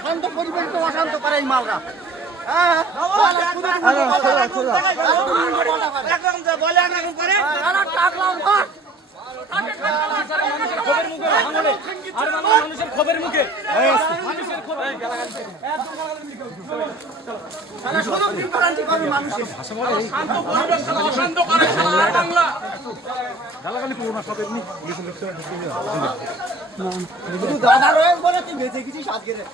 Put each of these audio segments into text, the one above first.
শান্ত পরিবেশ তো অশান্ত করে এই মালরা। খবরের মুখে দাদা রয়েছে বলে তুই বেঁচে গেছিস আজকে না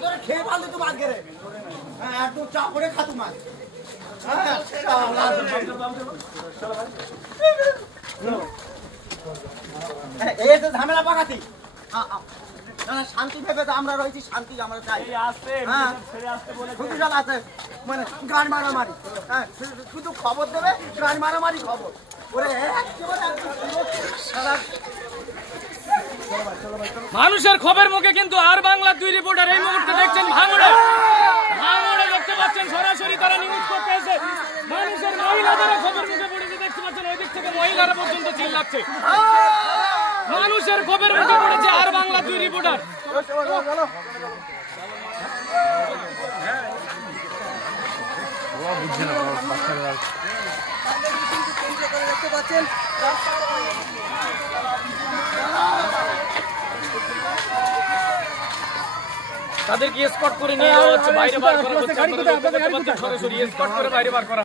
তোরা খেয়ে পারলে তো বাদ গেলে একদম চা করে খাতু মাছ। এই তো ঝামেলা পাকাতি শান্তি ভেবে তো আমরা রয়েছি, শান্তি আমরা চাই। আছে মানে গান মারামারি, শুধু খবর দেবে গান মারামারি খবর ওরে মানুষের খবর মুখে। কিন্তু আর বাংলা 2 রিপোর্টার এই মুহূর্তে দেখছেন ভাঙড়ে দেখতে পাচ্ছেন সরাসরি তারা নিউজ করতে এসে মানুষের মহিলাদের খবর মুখে পড়েছে দেখতে পাচ্ছেন। ওই দিক থেকে মহিলারা পর্যন্ত চিল্লাচ্ছে। মানুষের খবর মুখে পড়েছে আর বাংলা 2 রিপোর্টার। দেখতে পাচ্ছেন তাদেরকে স্পট করে নিয়ে যাওয়া হচ্ছে, বাইরে বার করা হচ্ছে। সরাসরি স্পট করে বাইরে বার করা।